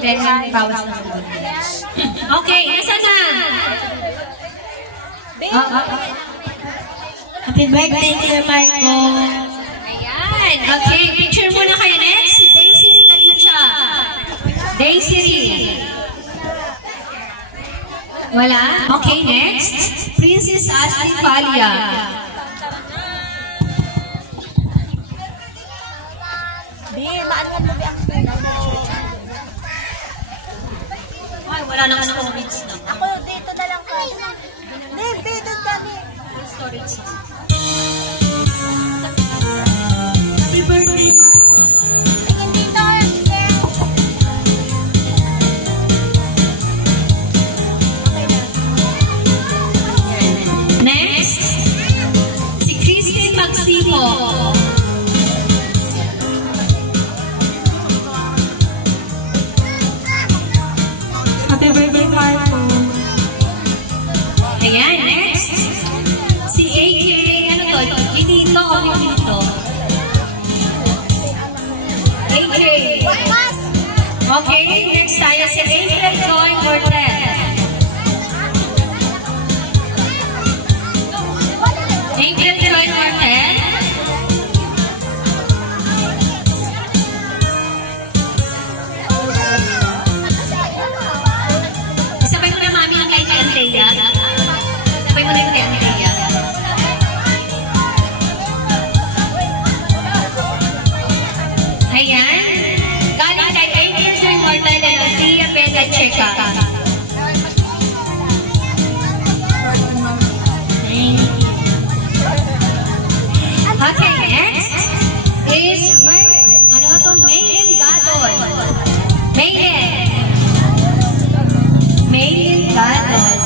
Very bawas na. Okay, nasa na? Happy birthday, Kuya Marco. Ayan. Okay, picture muna kayo next. Si Daisy Galicia. Daisy. Wala? Okay, next. Princess Ashley Falia. Ay, wala nang storage na. Ako dito na lang kayo. Dito kami. Storage na. Happy birthday, Marco. Tingin dito. Next, si Christine Magsimo. Happy birthday, Marco. Ayan, next. Si AK, ano to? Ginito o Ginito? AK. Okay, next tayo si April Joy Mortel. April Joy Mortel. Sabay mo na mami ang kay Antea. Sabay mo na yung kay Antea. Ayan. Galing kay April Joy Mortel and Antea Bella Checa. Okay, next is Maylin Gadon. Maylin Gadon.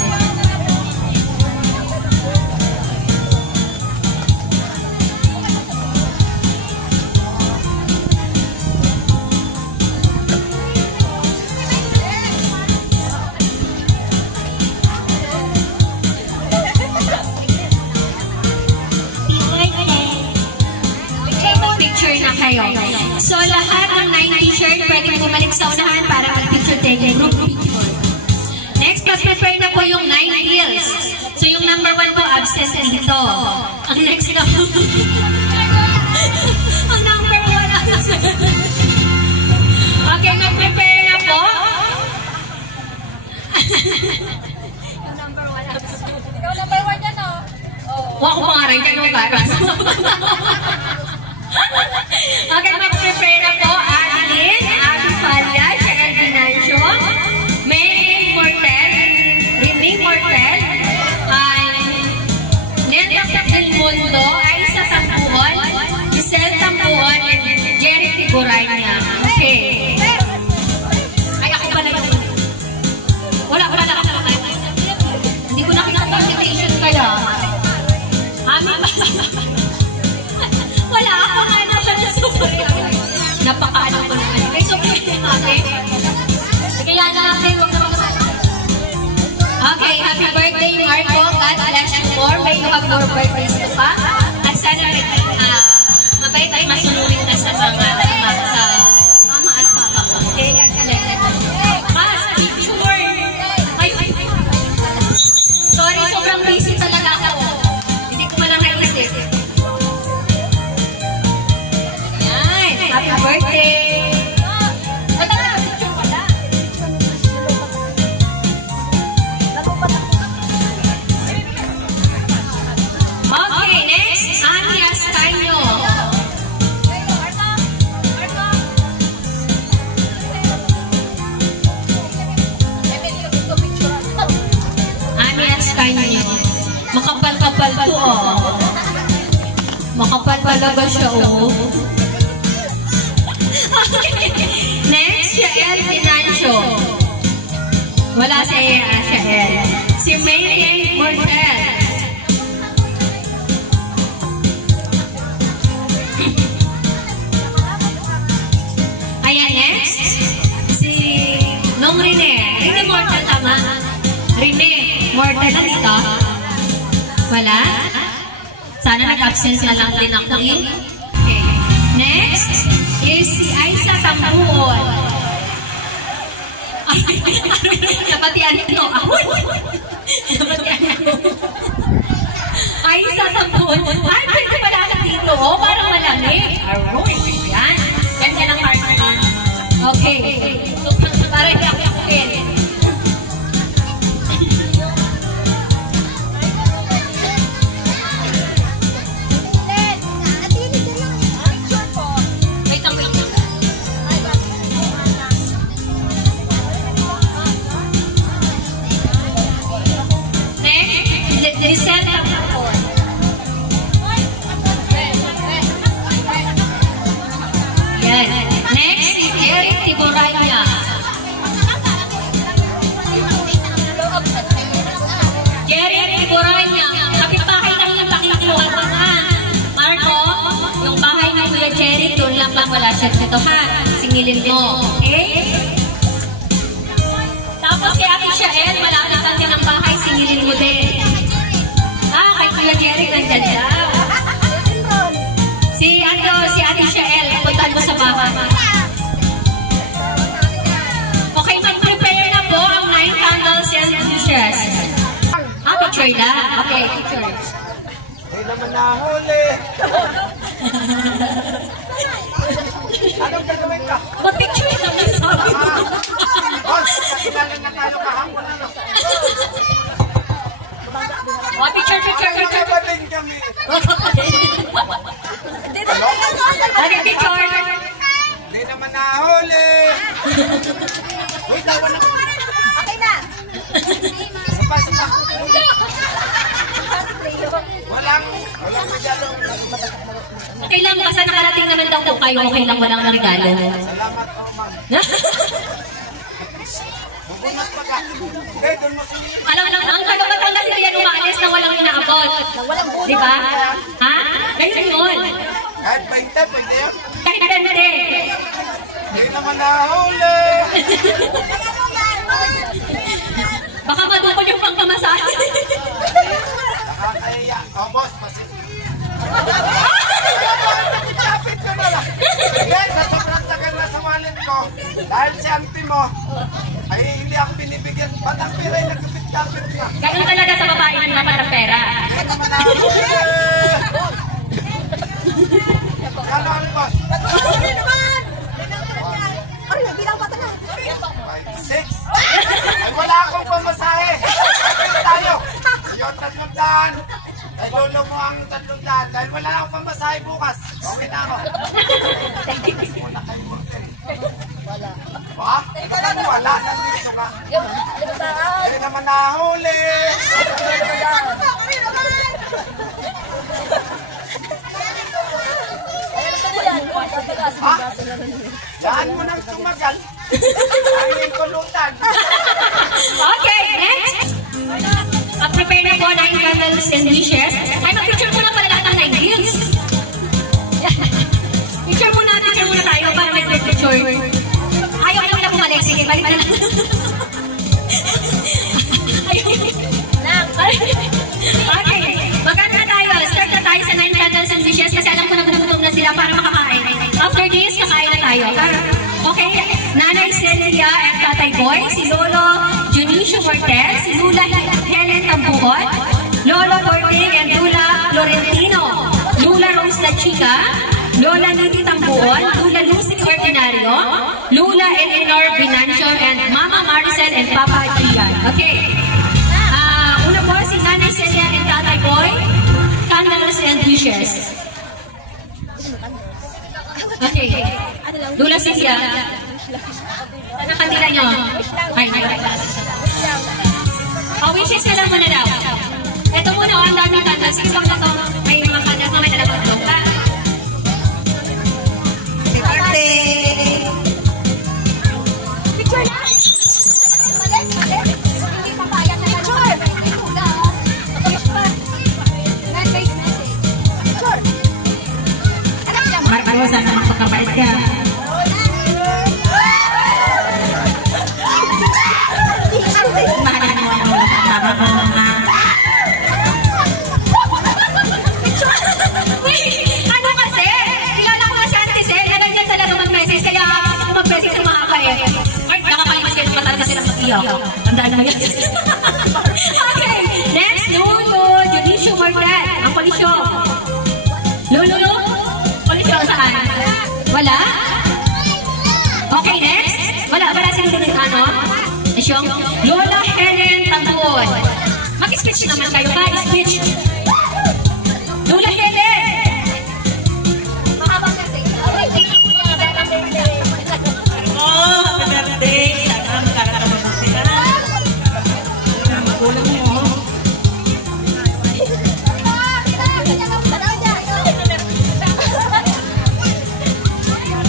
Picture na kayo. So, lahat ng 9 t-shirt pwedeng bumalik sa unahan para mag-picture taking group picture. Next, mag-prepare na po yung 9 deals. So, yung number 1 po, absent dito. Ang next na po. Ang number 1, absent. Okay, mag-prepare na po. Yung number 1, absent. Ikaw number 1 yan, oh. Huwag ko pangaray ka nung karas. Okay, mag-prepare na po. Adeline, Abby Falia, Cheryl Dinancio, May Mortel, Rini Mortel, Neta Del Mundo, Aisa Tampuhon, Giselle Tampuhon, and Jerry Figuranya. Okay. Ay, ako pala yun. Wala. Hindi ko nakikita invitation kaya. Amin ba? Wala ako nga na pala super. Napakaano ko naman. May super yung ate. Kaya na natin, huwag na makasama. Okay, happy birthday Marco. God bless you more. May you have more birthdays to pa. At sana mabait ay masunurin na sa mga sa mama at papa ko. Okay, God bless you. Mas, picture. Ay. Sorry, sobrang busy talaga ako. Hindi ko malang naisip. Happy birthday! Okay, next, Ami Ascanio. Ami Ascanio. Makapal-kapal to, oh. Makapal talaga siya, oh. Next, Shael Dinancio. Wala si Shael. Si Maylin Mortel. Ayan, next. Si Nong Rene. Rene Mortel, tama? Rene Mortel na dito. Wala? Sana nag-absence na lang din ako. Okay. Next is si Aisa Tampuhon. Napatian ito. Ahoy! Napatian ito. Ay, sasampun. Ay, pwede pala ka dito. Oh, parang malamig. Aroy, yan. Yan ka ng partner. Okay. So, para hindi ako yakuin. Next, si Eric Tiborania. Eric Tiborania. Kapit-bahay lang yung pakikluhan. Marco, yung bahay ng Kuya Jerry, doon lang wala siya dito ha. Singilin mo. Okay? Tapos kay Ate Shael, malapit lang din ang bahay, singilin mo din. Kay Kuya Jerry, nandyan siya. Si Ate Shael, puntahan mo sa bahay. Okay, mag-prepare na po ang 9 candles and dishes. Picture na? Okay, picture. Hindi naman nahuli. Anong gagawin ka? Mag-picture na lang sabi mo. Kailangan na tayo kahapon na. Picture. Magkabaling kami. Okay, picture. Hindi naman nahuli. Wait, dawan na. Okay na. Sapa. Walang regalo. Okay lang, basta nakarating naman daw po kayo. Okay lang, walang regalo. Salamat po, ma'am. Bubunat pa ka. Okay, doon mo sinihin. Alam, ang kalabatan na sila yan umalis na walang inaabot. Di ba? Ha? Ganyan yun. Kahit 20, pwede yun. Kahit 20. Hindi naman nahuli. Baka madukol yung pangkamasahe. Nakakaya. Oh, boss, pasip. Kapit ko na lang. Yan, sa sobrang tagal na sa wallet ko, dahil si auntie mo, ay hindi ako binibigyan. Patang pira ay nagkapit-kapit na. Ganun talaga sa babae ng dapat ng pera. Hindi naman nahuli. Kano ang boss? Hindi naman! Ay, bilang pa na. 6. Ay, wala akong pamasahe. Kapit tayo. Yung 300. Ay, lolo mo ang 300. Dahil wala akong pamasahe bukas. Okay na ako. Wala kayo mag-tell. Wala. Ba? Wala. Nandito ka. Hindi naman nahuli. Saan mo nang sumagal? Ang kulutan. Okay, next. Mag-prepare na po 9 candles and dishes. Ay, mag-picture muna pala lahat ng 9 gills. Picture muna tayo para may picture. Ayaw ko na bumalik. Sige, balik na lang. Okay, magkano na tayo? Start na tayo sa 9 candles and dishes kasi alam ko na gutom na sila para makakain. After this, kakain na tayo. Okay, Nanay Celia and Tatay Boy, si Lolo Junicio Mortel, si Lula Helen Tambuhon, Lolo Lorting and Lula Florentino, Lula Rose La Chica, Lola Niti Tambuhon, Lula Lucy Ordinario, Lula Eleanor Binancio, and Mama Maricel and Papa Gian. Okay. Una po si Nanay Celia and Tatay Boy, candles and dishes. Okay. Lula Celia. Ano kandila nyo? Ay, wishes na lang muna daw. Ito muna, ang daming candles. Sige bang ito? May mga candles na may nalagod ka. Happy birthday! Picture na! Mali! Hindi papayag na picture! Message! Picture! Mark, ayaw sana magpagkapait ka. Mahalin mo ang tama mo mga... Ano kasi? Kilala ko si Auntie Sel. Alam niya talaga mag-message. Kaya kung mag-message sa mga pa eh. Mark, nakakalimas kayo matagal kasi Okay, next, Lolo Dionisio Martet. Ang kolisyo. Lolo? Kolisyo saan? Wala? Okay, next. Wala si Lolo ano? Isyong Lola Helen Tambon. Mag-speech naman kayo ba? Speech. Lola Helen! Mahabang kasi. Birthday, sana magkakaroon mo sila. Magulang mo.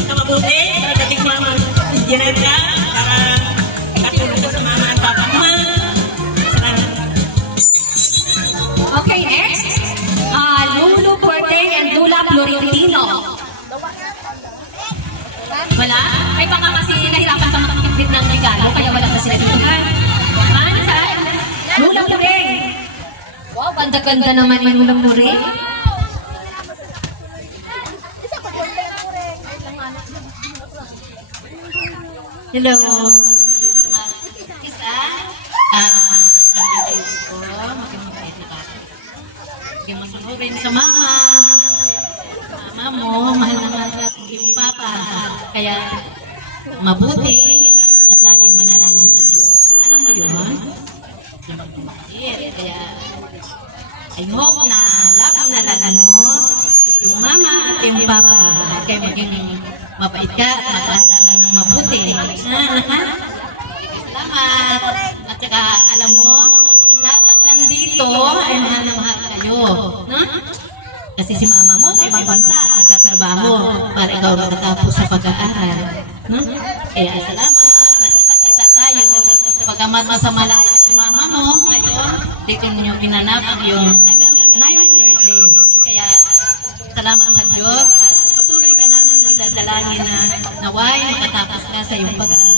Sa mabuti, pagdating mo ang engineer ka, para katulong ka sa mama at papa mo. Salamat. Okay, next. Lulu Porteng and Lula Florentino. Wala? Ay baka kasi nahirapan pa makakitbit ng regalo, kaya wala pa sila dito. Saan? Lula Porteng. Wow, ganda-ganda naman yung Lula Porteng. Hello. Isa. Ayos ko. Maging-mabait na bata. Sige, masunurin sa mama. Mama mo, mahal na mahal ka sa iyong papa. Kaya, mabuti at laging manalangin sa Diyos. Alam mo yun? Yung magmamahit. Kaya, I hope na love mo yung mama at yung papa. Kaya maging mabait ka at mag-aaral ng mabuti. Salamat. At saka, alam mo, ang lahat nandito ay mahal na mahal kayo. No? Kasi si mama mo sa ibang bansa nagtatrabaho para ikaw makatapos sa pag-aaral. No? Kaya salamat. Nakita-kita tayo. Pagkamat sa malayo si mama mo, ngayon, dito ninyo pinanap ang iyong 9th birthday. Kaya, salamat sa Diyos at patuloy ka namin idadalangin na naway makatapos ka sa iyong pag-aaral.